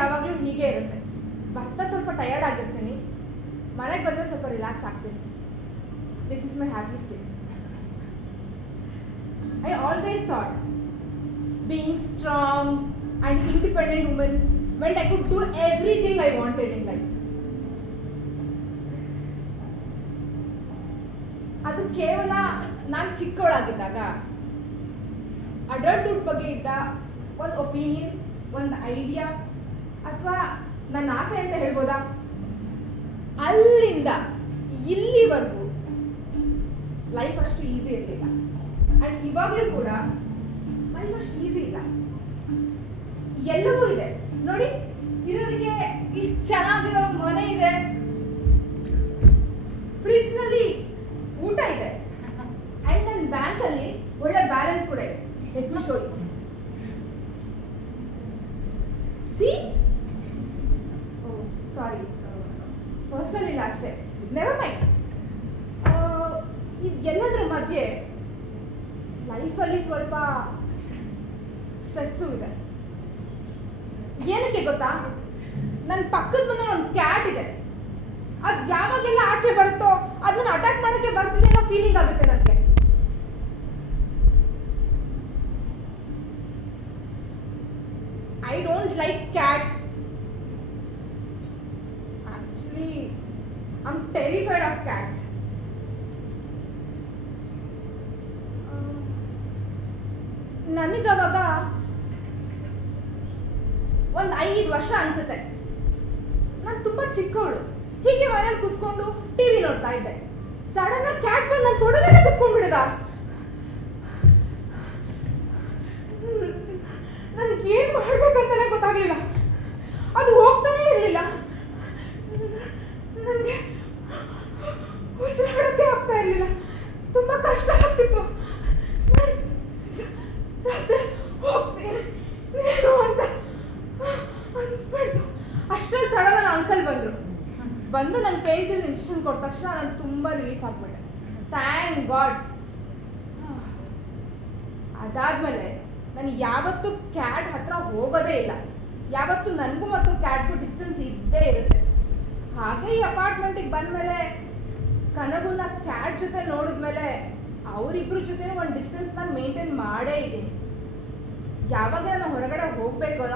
ಯಾವಾಗಲೂ ಹೀಗೆ ಇರುತ್ತೆ. ಬರ್ತಾ ಸ್ವಲ್ಪ ಟಯರ್ಡ್ ಆಗಿರ್ತೀನಿ, ಮನೆಗೆ ಬಂದರೆ ಸ್ವಲ್ಪ ರಿಲ್ಯಾಕ್ಸ್ ಆಗ್ತೀನಿ. This is my happy space. I always thought being strong and independent woman meant I could do everything I wanted in life. ಅದು ಕೇವಲ ನಾನು ಚಿಕ್ಕವಳಾಗಿದ್ದಾಗ ಅಡಲ್ಟ್ಹುಡ್ ಬಗ್ಗೆ ಇದ್ದ ಒಂದು ಒಪಿನಿಯನ್, ಒಂದು ಐಡಿಯಾ ಅಥವಾ ನನ್ನ ಆಸೆ ಅಂತ ಹೇಳ್ಬೋದಾ. ಅಲ್ಲಿಂದ ಇಲ್ಲಿವರೆಗೂ ಲೈಫ್ ಅಷ್ಟು ಈಸಿ ಇರಲಿಲ್ಲ. ಆ್ಯಂಡ್ ಇವಾಗಲೂ ಕೂಡ ಲೈಫ್ ಅಷ್ಟು ಈಸಿ ಇಲ್ಲ. ಎಲ್ಲವೂ ಇದೆ ನೋಡಿ, ಇರೋದಕ್ಕೆ ಇಷ್ಟು ಚೆನ್ನಾಗಿರೋ ಮನೆ ಇದೆ, ಫ್ರಿಡ್ಜ್ನಲ್ಲಿ ಊಟ ಇದೆ, ಆ್ಯಂಡ್ ನನ್ನ ಬ್ಯಾಂಕಲ್ಲಿ ಒಳ್ಳೆ ಬ್ಯಾಲೆನ್ಸ್ ಕೂಡ ಇದೆ. Let me show you. See, sorry, personal ಇಲ್ಲ ಅಷ್ಟೇ, ನೆವರ್ ಮೈಂಡ್. ಇದೆಲ್ಲದರ ಮಧ್ಯೆ ಲೈಫಲ್ಲಿ ಸ್ವಲ್ಪ ಸ್ಟ್ರೆಸ್ಸು ಇದೆ. ಏನಕ್ಕೆ ಗೊತ್ತಾ, ನನ್ನ ಪಕ್ಕದ ಮನೆ ಒಂದು ಕ್ಯಾಟ್ ಇದೆ. ಅದು ಯಾವಾಗೆಲ್ಲ ಆಚೆ ಬರುತ್ತೋ ಅದನ್ನ ಅಟ್ಯಾಕ್ ಮಾಡೋಕ್ಕೆ ಬರ್ತೀನಿ ಅನ್ನೋ ಫೀಲಿಂಗ್ ಆಗುತ್ತೆ ನನಗೆ. I don't like cats. Actually I am terrified of cats. ನನಗವಾಗ ಒಂದು 5 ವರ್ಷ ಅನ್ಸುತ್ತೆ. ನಾನು ತುಂಬಾ ಚಿಕ್ಕವಳು, ಹೀಗೆ ಮನೇಲಿ ಕುತ್ಕೊಂಡು ಟಿವಿ ನೋಡ್ತಾ ಇದ್ದೆ. ಸಡನ್ ಆಗಿ ಕ್ಯಾಟ್ ಬಂದು ನನ್ನ ತೊಡೆ ಮೇಲೆ ಕುತ್ಕೊಂಡ್ಬಿಡಿದ. ನನಗೆ ಏನ್ ಮಾಡ್ಬೇಕಂತಾನೆ ಗೊತ್ತಾಗ್ಲಿಲ್ಲ. ಅದು ಹೋಗ್ತಾನೆ ಇರಲಿಲ್ಲ. ನನಗೆ ಉಸಿರಾಡೋಕೆ ಆಗ್ತಾ ಇರಲಿಲ್ಲ. ತುಂಬಾ ಕಷ್ಟ ಆಗ್ತಿತ್ತು. ಹೋಗ್ತೇನೆ ಏನು ಅಂತ ಅನಿಸ್ಬಿಡ್ತು. ಅಷ್ಟರಲ್ಲಿ ಸಡನ್ ನನ್ನ ಅಂಕಲ್ ಬಂದು ನಂಗೆ ಪೇನ್ ಕಿಲ್ಲರ್ ಇಂಜೆಕ್ಷನ್ ಕೊಟ್ಟ ತಕ್ಷಣ ನಾನು ತುಂಬ ರಿಲೀಫ್ ಆಗಿಬಿಟ್ಟೆ. Thank god. ಅದಾದ್ಮೇಲೆ ನಾನು ಯಾವತ್ತೂ ಕ್ಯಾಟ್ ಹತ್ರ ಹೋಗೋದೇ ಇಲ್ಲ. ಯಾವತ್ತೂ ನನಗೂ ಮತ್ತು ಕ್ಯಾಟ್ಗೂ ಡಿಸ್ಟೆನ್ಸ್ ಇದ್ದೇ ಇರುತ್ತೆ. ಹಾಗೆ ಈ ಅಪಾರ್ಟ್ಮೆಂಟಿಗೆ ಬಂದಮೇಲೆ ಕನಗುನ ಕ್ಯಾಟ್ ಜೊತೆ ನೋಡಿದ್ಮೇಲೆ ಅವರಿಬ್ಬರ ಜೊತೆ ಒಂದು ಡಿಸ್ಟೆನ್ಸ್ ನಾನು ಮೇಂಟೈನ್ ಮಾಡೇ ಇದ್ದೀನಿ. ಯಾವಾಗ ನಾನು ಹೊರಗಡೆ ಹೋಗ್ಬೇಕೋ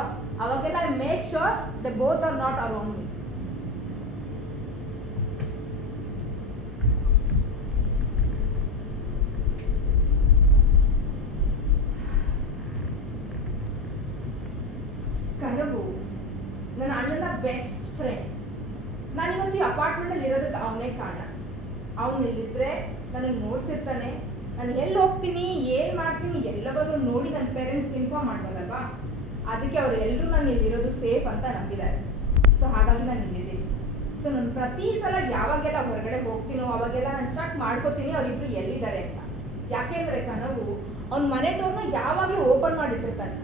ಅವಾಗೆಲ್ಲ I make sure the both are not around me. ಕನಗು ನನ್ನ ಅಣ್ಣನ ಬೆಸ್ಟ್ ಫ್ರೆಂಡ್. ನಾನಿವತ್ತು ಈ ಅಪಾರ್ಟ್ಮೆಂಟಲ್ಲಿ ಇರೋದಕ್ಕೆ ಅವನೇ ಕಾರಣ. ಅವನಿಲ್ಲಿದ್ರೆ ನನಗೆ ನೋಡ್ತಿರ್ತಾನೆ. ನಾನು ಎಲ್ಲಿ ಹೋಗ್ತೀನಿ, ಏನು ಮಾಡ್ತೀನಿ ಎಲ್ಲವನ್ನೂ ನೋಡಿ ನನ್ನ ಪೇರೆಂಟ್ಸ್ಗೆ ಇನ್ಫಾರ್ಮ್ ಮಾಡ್ಬೋದಲ್ವಾ. ಅದಕ್ಕೆ ಅವ್ರು ಎಲ್ಲರೂ ನಾನು ಇಲ್ಲಿರೋದು ಸೇಫ್ ಅಂತ ನಂಬಿದ್ದಾರೆ. ಸೊ ಹಾಗಾಗಿ ನಾನು ಇಲ್ಲಿದ್ದೀನಿ. ಸೊ ನಾನು ಪ್ರತಿ ಸಲ ಯಾವಾಗೆಲ್ಲ ಹೊರಗಡೆ ಹೋಗ್ತೀನೋ ಅವಾಗೆಲ್ಲ ನಾನು ಚೆಕ್ ಮಾಡ್ಕೋತೀನಿ ಅವರಿಬ್ರು ಎಲ್ಲಿದ್ದಾರೆ ಅಂತ. ಯಾಕೆಂದರೆ ಕನಗು ಅವ್ನ ಮನೆ ಡೋರ್ನ ಯಾವಾಗಲೂ ಓಪನ್ ಮಾಡಿಟ್ಟಿರ್ತಾನೆ.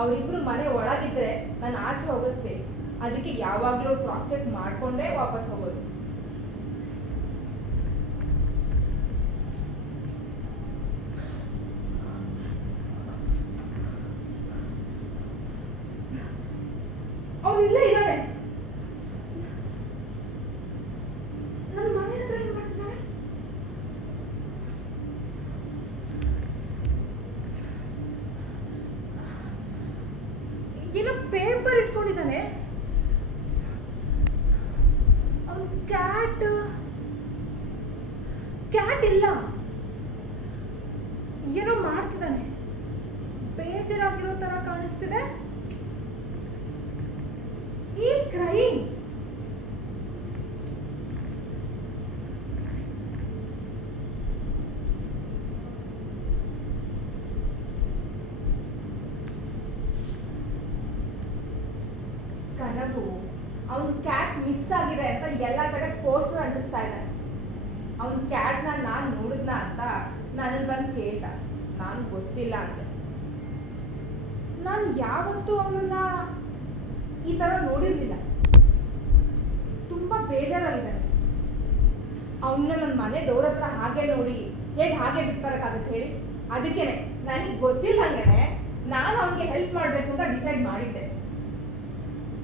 ಅವರಿಬ್ರು ಮನೆ ಒಳಗಿದ್ರೆ ನಾನು ಆಚೆ ಹೋಗೋದು ಸೇಫ್. ಅದಕ್ಕೆ ಯಾವಾಗಲೂ ಕ್ರಾಸ್ ಚೆಕ್ ಮಾಡಿಕೊಂಡೇ ವಾಪಸ್ ಹೋಗೋದು. ಅವ್ರು ಇಲ್ಲೇ ಇದ್ದಾರೆ. ನನ್ನ ಮನೆ ಹತ್ರ ಏನು ಮಾಡ್ತಿದ್ದಾರೆ? ಏನೋ ಪೇಪರ್ ಇಟ್ಕೊಂಡಿದ್ದಾನೆ. ಅವನು ಕ್ಯಾಟ್ ಇಲ್ಲ, ಏನೋ ಮಾಡ್ತಿದ್ದಾನೆ. ಬೇಜಾರಾಗಿರೋ ತರ ಕಾಣಿಸ್ತಿದೆ. He is crying. ಕನಗು ಅವನ ಕ್ಯಾಟ್ ಮಿಸ್ ಆಗಿದೆ ಅಂತ ಎಲ್ಲ ಕಡೆ ಪೋಸ್ಟರ್ ಅಂಟಿಸ್ತಾ ಇದ್ದಾನೆ. ಅವನ ಕ್ಯಾಟ್ನ ನಾನು ನೋಡಿದ್ನ ಅಂತ ನನ್ನ ಬಂದು ಕೇಳ್ದ. ನಾನು ಗೊತ್ತಿಲ್ಲ ಅಂತೆ. ನಾನು ಯಾವತ್ತೂ ಅವನನ್ನ ಈ ಥರ ನೋಡಿರಲಿಲ್ಲ. ತುಂಬ ಬೇಜಾರಾಗಿದ್ದಾನೆ. ಅವನ್ನ ನನ್ನ ಮನೆ ಡೋರ್ ಹತ್ರ ಹಾಗೆ ನೋಡಿ ಹೇಗೆ ಹಾಗೆ ಬಿಟ್ಬರಕ್ಕಾಗುತ್ತೆ ಹೇಳಿ. ಅದಕ್ಕೇನೆ ನನಗೆ ಗೊತ್ತಿಲ್ಲಂಗೆ ನಾನು ಅವನಿಗೆ ಹೆಲ್ಪ್ ಮಾಡಬೇಕು ಅಂತ ಡಿಸೈಡ್ ಮಾಡಿದ್ದೆ.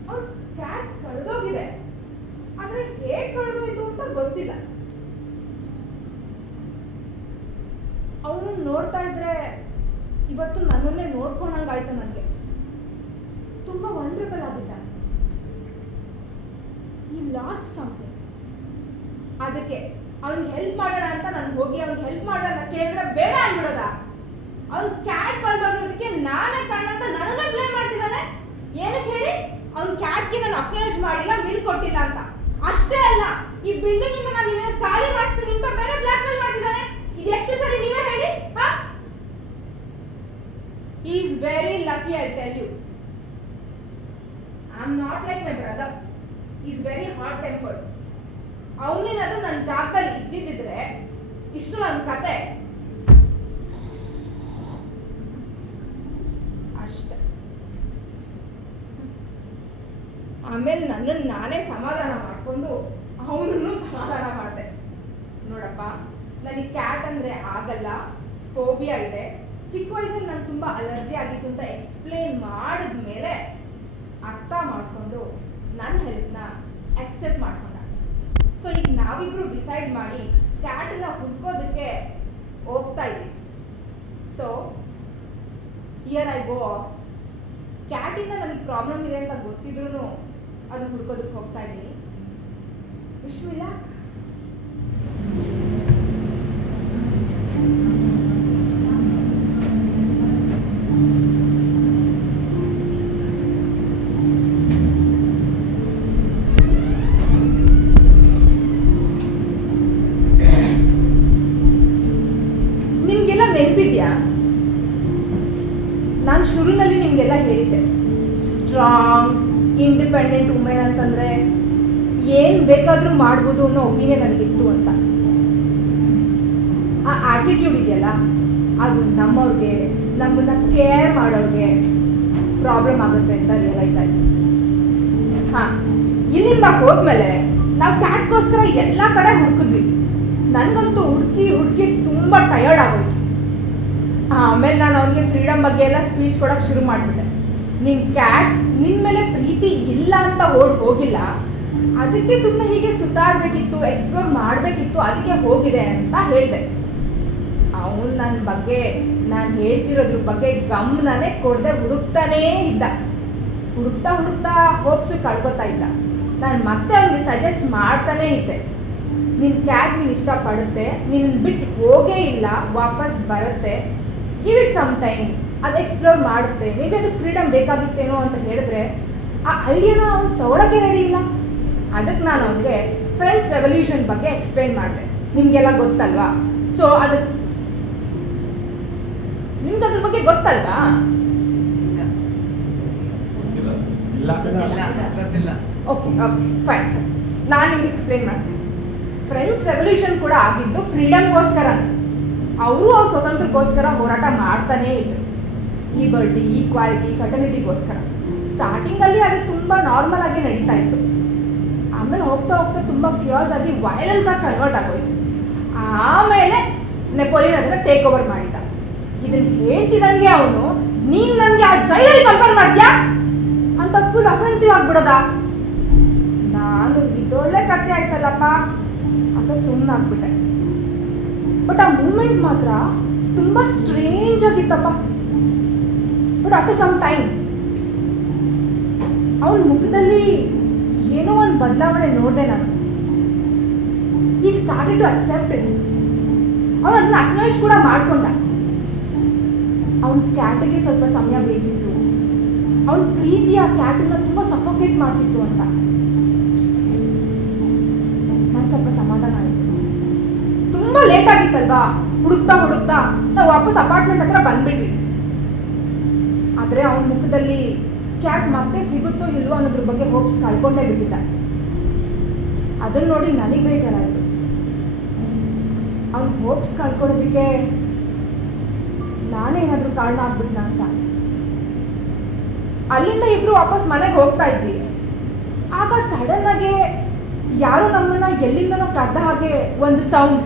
ಅವ್ರ ಕ್ಯಾಟ್ ಕಳೆದೋಗಿದೆ, ಆದ್ರೆ ಹೇಗೆ ಕಳೆದೋಯ್ತು ಅಂತ ಗೊತ್ತಿಲ್ಲ. ಅವನು ನೋಡ್ತಾ ಇದ್ರೆ ಇವತ್ತು ನನ್ನನ್ನೇ ನೋಡ್ಕೊಂಡಂಗಾಯ್ತು. ನನಗೆ ತುಂಬಾ ವಂಡರಬಲ್ ಆಗಿದ್ದ. ಈ ಲಾಸ್ಟ್ ಸಮಥಿಂಗ್. ಅದಕ್ಕೆ ಅವ್ನಿಗೆ ಹೆಲ್ಪ್ ಮಾಡೋಣ ಅಂತ ನಾನು ಹೋಗಿ ಅವ್ನಿಗೆ ಹೆಲ್ಪ್ ಮಾಡೋಣ ಕೇಳಿದ್ರೆ ಬೇಡ ಅಂದ್ಬಿಡೋದ. ಅವ್ನು ಕ್ಯಾಟ್ ಕಳೆದೋಗಿರೋದಕ್ಕೆ ನಾನೇ ಕಾರಣ ಅಂತ ನನ್ನನ್ನೇ ಬ್ಲೇಮ್ ಮಾಡ್ತಿದ್ದಾನೆ. ಏನಕ್ಕೆ ಹೇಳಿ? ಅವ್ನ ಕ್ಯಾಟ್ಗೆ ನಾನು ಅಕ್ನಾಲೇಜ್ ಮಾಡಿಲ್ಲ, ಮೀಲ್ ಕೊಟ್ಟಿಲ್ಲ ಅಂತ. ಅಷ್ಟೇ ಅಲ್ಲ, ಈ ಬಿಲ್ಡಿಂಗ್ ಇಂದ ನಾನು ನಿನ್ನ ಖಾಲಿ ಮಾಡ್ತೀನಿ ಅಂತ ಬೇರೆ ಬ್ಲಾಕ್ ಮೇಲ್ ಮಾಡ್ತಿದ್ದಾನೆ. ಇದೆಷ್ಟು ಸರಿ ನೀವೇ ಹೇಳಿ? He is very lucky, I tell you. I am not like my brother. He is very hot tempered. ಅವನೇನಾದ್ರೂ ನನ್ನ ಜಾಗದಲ್ಲಿ ಇದ್ದಿದ್ದಿದ್ರೆ ಇಷ್ಟು ನನ್ನ ಕತೆ ಅಷ್ಟೆ. ಆಮೇಲೆ ನನ್ನನ್ನು ನಾನೇ ಸಮಾಧಾನ ಮಾಡಿಕೊಂಡು ಅವನನ್ನು ಸಮಾಧಾನ ಮಾಡಿದೆ. ನೋಡಪ್ಪ, ನನಗೆ ಕ್ಯಾಟ್ ಅಂದರೆ ಆಗಲ್ಲ, ಫೋಬಿಯಾ ಇದೆ, ಚಿಕ್ಕ ವಯಸ್ಸಲ್ಲಿ ನಂಗೆ ತುಂಬ ಅಲರ್ಜಿ ಆಗಿತ್ತು ಅಂತ ಎಕ್ಸ್ಪ್ಲೇನ್ ಮಾಡಿದ್ಮೇಲೆ ಅರ್ಥ ಮಾಡಿಕೊಂಡು ನನ್ನ ಹೆಲ್ಪ್ನ ಅಕ್ಸೆಪ್ಟ್ ಮಾಡ್ಕೊಂಡ. ಸೊ ಈಗ ನಾವಿಬ್ರು ಡಿಸೈಡ್ ಮಾಡಿ ಕ್ಯಾಟನ್ನ ಹುಡ್ಕೋದಕ್ಕೆ ಹೋಗ್ತಾ ಇದ್ದೀವಿ. So year I go off. ಕ್ಯಾಟಿಂದ ನನಗೆ ಪ್ರಾಬ್ಲಮ್ ಇದೆ ಅಂತ ಗೊತ್ತಿದ್ರು ಅದು ಹುಡ್ಕೋದಕ್ಕೆ ಹೋಗ್ತಾ ಇದ್ದೀನಿ. ವಿಶ್ಮಿಲ್ಲ, ನಿಮ್ಗೆಲ್ಲ ನೆನಪಿದ್ಯಾ? ನಾನು ಶುರುನಲ್ಲಿ ನಿಮ್ಗೆಲ್ಲ ಹೇಳಿದ್ದೆ, ಸ್ಟ್ರಾಂಗ್ ಇಂಡಿಪೆಂಡೆಂಟ್ ವುಮೆನ್ ಅಂತಂದ್ರೆ ಏನ್ ಬೇಕಾದ್ರೂ ಮಾಡ್ಬೋದು ಅನ್ನೋ ಒಪಿನಿಯನ್ ನನಗಿತ್ತು ಅಂತ. ಆ ಆಟಿಟ್ಯೂಡ್ ಇದೆಯಲ್ಲ, ಅದು ನಮ್ಮವ್ರಿಗೆ, ನಮ್ಮನ್ನ ಕೇರ್ ಮಾಡೋರಿಗೆ ಪ್ರಾಬ್ಲಮ್ ಆಗುತ್ತೆ ಅಂತ ರಿಯಲೈಸ್ ಆಯ್ತು. ಇಲ್ಲಿಂದ ಹೋದ್ಮೇಲೆ ನಾವು ಕ್ಯಾಟ್ಗೋಸ್ಕರ ಎಲ್ಲ ಕಡೆ ಹುಡುಕಿದ್ವಿ. ನನಗಂತೂ ಹುಡುಕಿ ಹುಡುಕಿ ತುಂಬಾ ಟಯರ್ಡ್ ಆಗೋಯ್ತು. ಆಮೇಲೆ ನಾನು ಅವ್ನಿಗೆ ಫ್ರೀಡಮ್ ಬಗ್ಗೆ ಎಲ್ಲ ಸ್ಪೀಚ್ ಕೊಡೋಕೆ ಶುರು ಮಾಡಿಬಿಟ್ಟೆ. ನಿನ್ನ ಕ್ಯಾಟ್ ನಿನ್ನ ಮೇಲೆ ಪ್ರೀತಿ ಇಲ್ಲ ಅಂತ ಹೋಗಿಲ್ಲ, ಅದಕ್ಕೆ ಸುಮ್ಮನೆ ಹೀಗೆ ಸುತ್ತಾಡಬೇಕಿತ್ತು, ಎಕ್ಸ್ಪ್ಲೋರ್ ಮಾಡಬೇಕಿತ್ತು, ಅದಕ್ಕೆ ಹೋಗಿದೆ ಅಂತ ಹೇಳಿದೆ. ಅವನು ನನ್ನ ಬಗ್ಗೆ, ನಾನು ಹೇಳ್ತಿರೋದ್ರ ಬಗ್ಗೆ ಗಮನನೇ ಕೊಡದೆ ಹುಡುಕ್ತಾನೇ ಇದ್ದ. ಹುಡುಕ್ತಾ ಹುಡುಕ್ತಾ ಹೋಪ್ಸು ಕಳ್ಕೊತಾ ಇದ್ದ. ನಾನು ಮತ್ತೆ ಅವನಿಗೆ ಸಜೆಸ್ಟ್ ಮಾಡ್ತಾನೇ ಇದ್ದೆ, ನಿನ್ನ ಕ್ಯಾಟ್ ನೀನು ಇಷ್ಟಪಡುತ್ತೆ, ನಿನ್ನ ಬಿಟ್ಟು ಹೋಗೇ ಇಲ್ಲ, ವಾಪಸ್ ಬರುತ್ತೆ, ಗಿವ್ ಇಟ್ ಸಮ್ ಟೈಮ್, ಅದು ಎಕ್ಸ್ಪ್ಲೋರ್ ಮಾಡುತ್ತೆ, ಮೇ ಬಿ ಅದಕ್ಕೆ ಫ್ರೀಡಮ್ ಬೇಕಾಗುತ್ತೇನೋ ಅಂತ ಹೇಳಿದ್ರೆ ಆ ಐಡಿಯಾನ ಅವ್ನು ತಗೊಳಕ್ಕೆ ರೆಡಿ ಇಲ್ಲ. ಅದಕ್ಕೆ ನಾನು ಅವನಿಗೆ ಫ್ರೆಂಚ್ ರೆವಲ್ಯೂಷನ್ ಬಗ್ಗೆ ಎಕ್ಸ್ಪ್ಲೈನ್ ಮಾಡಿದೆ. ನಿಮಗೆಲ್ಲ ಗೊತ್ತಲ್ವಾ? ಸೊ ಅದು ನಿಮ್ಗೆ ಅದ್ರ ಬಗ್ಗೆ ಗೊತ್ತಲ್ವಾ? ಓಕೆ ಓಕೆ ಫೈನ್, ನಾನು ನಿಮ್ಗೆ ಎಕ್ಸ್ಪ್ಲೈನ್ ಮಾಡ್ತೀನಿ. ಫ್ರೆಂಚ್ ರೆವಲ್ಯೂಷನ್ ಕೂಡ ಆಗಿದ್ದು ಫ್ರೀಡಮ್ಗೋಸ್ಕರ. ಅವರು ಅವ್ರ ಸ್ವತಂತ್ರಕ್ಕೋಸ್ಕರ ಹೋರಾಟ ಮಾಡ್ತಾನೇ ಇದ್ರು, ಲಿಬರ್ಟಿ, ಈಕ್ವಾಲಿಟಿ, ಫರ್ಟರ್ನಿಟಿಗೋಸ್ಕರ. ಸ್ಟಾರ್ಟಿಂಗಲ್ಲಿ ಅದು ತುಂಬ ನಾರ್ಮಲ್ ಆಗಿ ನಡೀತಾ ಇತ್ತು. ಆಮೇಲೆ ಹೋಗ್ತಾ ಹೋಗ್ತಾ ತುಂಬ ಕ್ಯೂರಿಯಸ್ ಆಗಿ ವೈಲೆನ್ಸ್ ಆಗಿ ಕನ್ವರ್ಟ್ ಆಗೋಯ್ತು. ಆಮೇಲೆ ನೆಪೋಲಿಯನ್ ಅದನ್ನ ಟೇಕ್ ಓವರ್ ಮಾಡಿದ್ದ. ಇದನ್ನ ಹೇಳ್ತಿದಂಗೆ ಅವನು, ನೀನ್ ನನಗೆ ಆ ಜೈಲಲ್ಲಿ ಕಂಪೇರ್ ಮಾಡ್ತೀಯಾ ಅಂತ ಫುಲ್ ಅಫೆನ್ಸಿವ್ ಆಗ್ಬಿಡೋದ. ನಾನು ಇದೊಳ್ಳೆ ಕಥೆ ಆಯ್ತಲ್ಲಪ್ಪ ಅಂತ ಸುಮ್ಮನಾಗ್ಬಿಟ್ಟೆ. ಬಟ್ ಆ ಮೂಮೆಂಟ್ ಮಾತ್ರ ತುಂಬಾ ಸ್ಟ್ರೇಂಜ್ ಆಗಿತ್ತಪ್ಪ. ಬಟ್ ಆಫ್ಟರ್ ಸಮ್ ಟೈಮ್ ಅವನ ಮುಖದಲ್ಲಿ ಏನೋ ಒಂದು ಬದಲಾವಣೆ ನೋಡಿದೆ ನಾನು. ಈ ಸ್ಟಾರ್ಟೆಡ್ ಟು ಅಕ್ಸೆಪ್ಟ್ ಇಟ್. ಅವನು ಅದನ್ನ ಅಕ್ನಾಲೇಜ್ ಕೂಡ ಮಾಡ್ಕೊಂಡ. ಅವನ ಕ್ಯಾಟಿಗೆ ಸ್ವಲ್ಪ ಸಮಯ ಬೇಕಿತ್ತು, ಅವನ ಪ್ರೀತಿ ಆ ಕ್ಯಾಟನ್ನ ತುಂಬ ಸಫೋಕೇಟ್ ಮಾಡ್ತಿತ್ತು ಅಂತ. ನಾನು ಸ್ವಲ್ಪ ಸಮಾಧಾನ ಆಯಿತು. ತುಂಬ ಲೇಟ್ ಆಗಿತ್ತಲ್ವಾ, ಹುಡುಕ್ತಾ ಹುಡುಕ್ತಾ ನಾವು ವಾಪಸ್ ಅಪಾರ್ಟ್ಮೆಂಟ್ ಹತ್ರ ಬಂದ್ಬಿಟ್ವಿ. ಆದರೆ ಅವನ ಮುಖದಲ್ಲಿ ಕ್ಯಾಟ್ ಮತ್ತೆ ಸಿಗುತ್ತೋ ಇಲ್ವೋ ಅನ್ನೋದ್ರ ಬಗ್ಗೆ ಹೋಪ್ಸ್ ಕಳ್ಕೊಂಡೇ ಬಿಟ್ಟಿದ್ದ. ಅದನ್ನ ನೋಡಿ ನನಗೆ ಬೇಜಾರಾಯಿತು. ಅವ್ನ ಹೋಪ್ಸ್ ಕಳ್ಕೊಳ್ಳೋದಕ್ಕೆ ನಾನೇನಾದ್ರೂ ಕಾರಣ ಆಗ್ಬಿಟ್ನ ಅಂತ. ಅಲ್ಲಿಂದ ಇಬ್ರು ವಾಪಸ್ ಮನೆಗೆ ಹೋಗ್ತಾ ಇದ್ವಿ. ಆಗ ಸಡನ್ ಆಗಿ ಯಾರು ನಮ್ಮನ್ನ ಎಲ್ಲಿಂದನೋ ಕರೆದ ಹಾಗೆ ಒಂದು ಸೌಂಡ್.